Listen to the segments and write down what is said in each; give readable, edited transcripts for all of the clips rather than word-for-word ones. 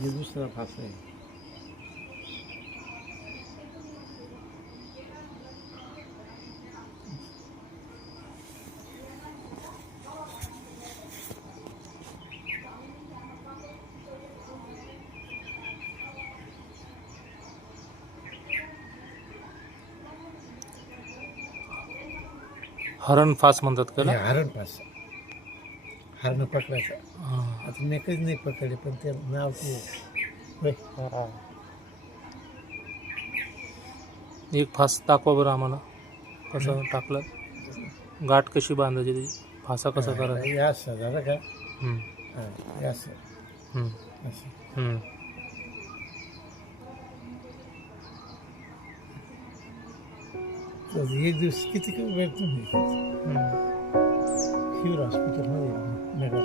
हे दुसरा फास आहे. हरण फास म्हणतात का? हे हरण फास. हरण पकडायचं. आता मी कधी नाही पकडले पण ते नाव ते होय. एक फास दाखवा बरं आम्हाला कसं टाकलं, गाठ कशी बांधायची त्याची, फासा कसा करायचा. हे असं झालं का? हे असं असं. तर एक दिवस किती वेळ तुम्ही शिवर हॉस्पिटलमध्ये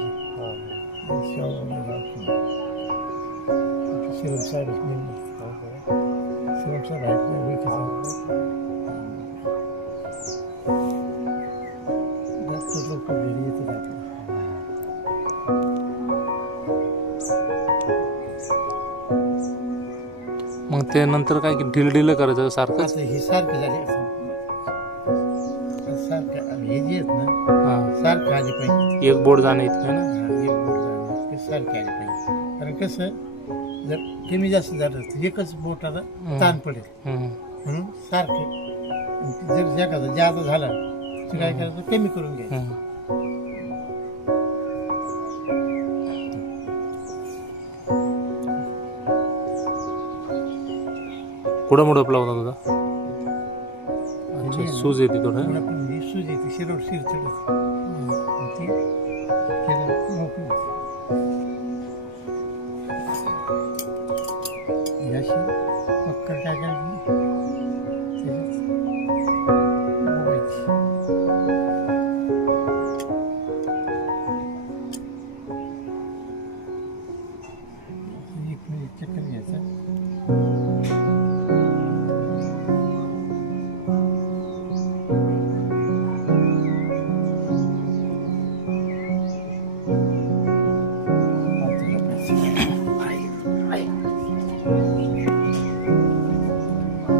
शिवम साहेब शिवम साहेब डॉक्टर लोक घरी येतात आपलं. मग ते नंतर काय ढिल करायचं सारखं. आता हे सारखं झाले सारखं हे जे आहेत ना सारखं आले पाहिजे. एक बोर्ड जाणे इतकं ना. एक बोट झालं ते सारखे आले पाहिजे. कारण कसं जर कमी जास्त झालं तर एकच बोटाला ताण पडेल. म्हणून सारखं जर एखादा जादा झाला तर काय करायचं कमी करून घ्यायचं. पुढं मुडपला होता तुझा. अच्छा, सूज येते थोडं. सूज येते शिरोड शिर चढत ती केलं मोकळी याशी पक्कड काय करायची त्याच्यात मोबायची. एक मिनिट चक्कर घ्यायचा.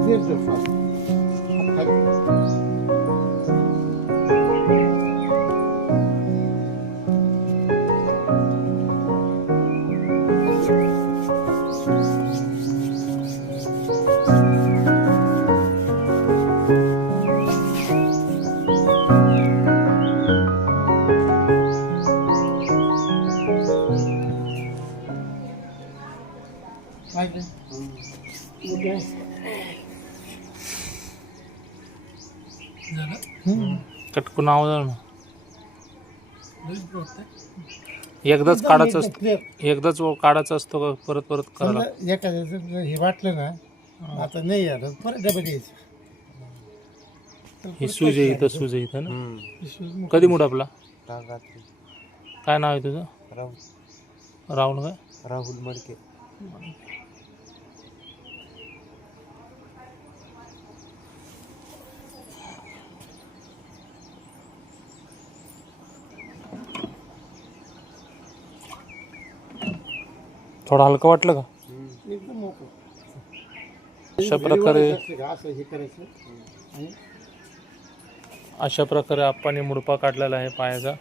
Here's the first. कटकून आवाज ना. एकदाच काढायचं असतं, एकदाच काढायचं असतो का परत परत करायला. एखाद्याचं हे वाटलं ना आता नाही आलं परत डबल यायचं. ही सूज आहे इथं, सूज आहे इथं ना. कधी मुडपला? काय नाव आहे तुझं? राहुल. राहुल काय? राहुल मडके. थोडं हलकं वाटलं का? एकदम मोकळं. अशा प्रकारे असं हे करायचं. अशा प्रकारे आपण मुडपा काढलेला आहे पायाचा.